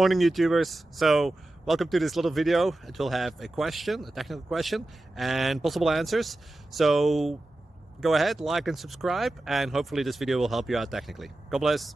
Morning YouTubers. So welcome to this little video. It will have a question, a technical question, and possible answers. So go ahead, like and subscribe, and hopefully this video will help you out technically. God bless.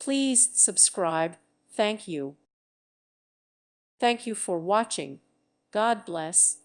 Please subscribe. Thank you. Thank you for watching. God bless.